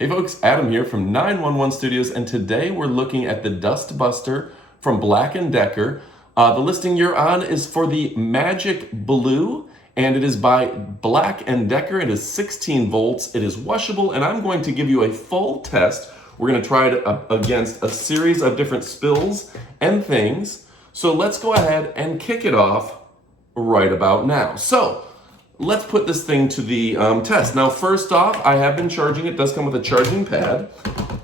Hey folks, Adam here from 911 Studios, and today we're looking at the dustbuster from Black & Decker. The listing you're on is for the Magic Blue, and it is by Black & Decker. It is 16 volts, it is washable, and I'm going to give you a full test. We're going to try it against a series of different spills and things. So let's go ahead and kick it off right about now. So let's put this thing to the test. Now, first off, I have been charging. It does come with a charging pad,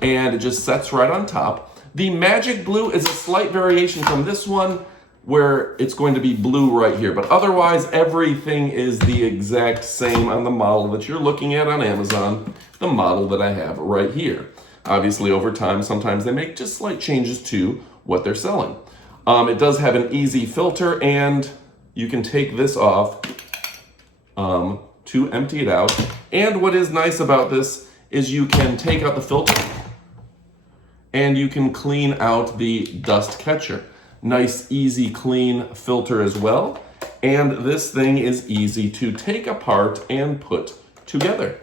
and it just sets right on top. The Magic Blue is a slight variation from this one, where it's going to be blue right here. But otherwise, everything is the exact same on the model that you're looking at on Amazon, the model that I have right here. Obviously, over time, sometimes they make just slight changes to what they're selling. It does have an easy filter, and you can take this off to empty it out. And what is nice about this is you can take out the filter and you can clean out the dust catcher. Nice, easy, clean filter as well. And this thing is easy to take apart and put together.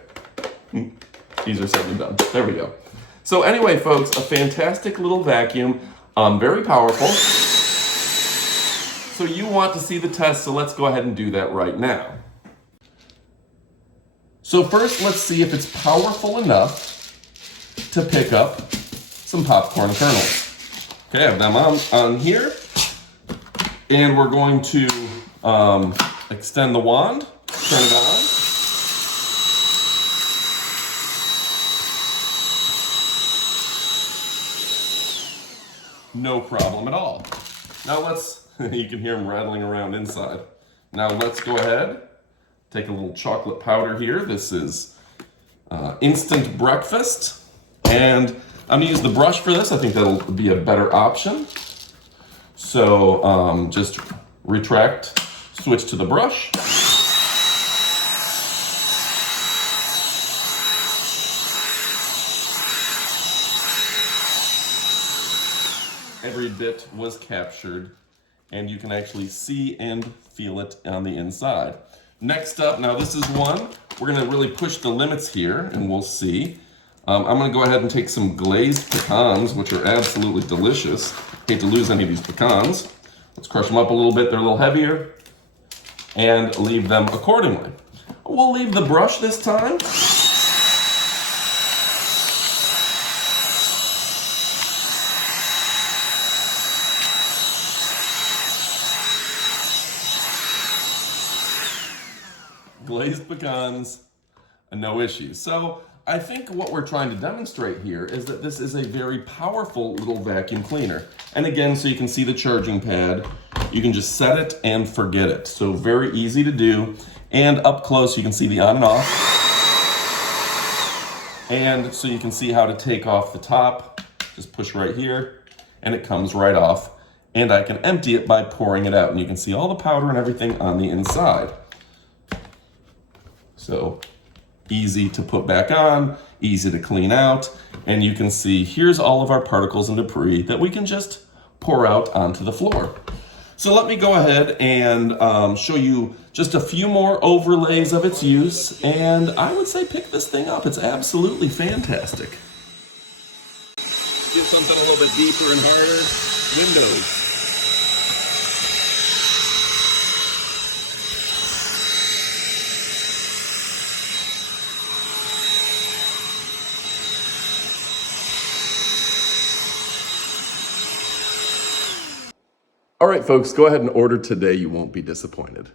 Easier said than done. There we go. So anyway, folks, a fantastic little vacuum, very powerful. So you want to see the test, so let's go ahead and do that right now. So first, let's see if it's powerful enough to pick up some popcorn kernels. Okay, I have them on here. And we're going to extend the wand, turn it on. No problem at all. Now let's, you can hear them rattling around inside. Now let's go ahead. Take a little chocolate powder here. This is instant breakfast. And I'm gonna use the brush for this. I think that'll be a better option. So just retract, switch to the brush. Every bit was captured, and you can actually see and feel it on the inside. Next up, now this is one, we're gonna really push the limits here, and we'll see. I'm gonna go ahead and take some glazed pecans, which are absolutely delicious. Hate to lose any of these pecans. Let's crush them up a little bit, they're a little heavier, and leave them accordingly. We'll leave the brush this time. Glazed pecans, no issues. So I think what we're trying to demonstrate here is that this is a very powerful little vacuum cleaner. And again, so you can see the charging pad, you can just set it and forget it. So very easy to do. And up close, you can see the on and off. And so you can see how to take off the top. Just push right here and it comes right off. And I can empty it by pouring it out. And you can see all the powder and everything on the inside. So easy to put back on, easy to clean out, and you can see here's all of our particles and debris that we can just pour out onto the floor. So let me go ahead and show you just a few more overlays of its use, and I would say pick this thing up. It's absolutely fantastic. Get something a little bit deeper and harder. Windows. All right, folks, go ahead and order today. You won't be disappointed.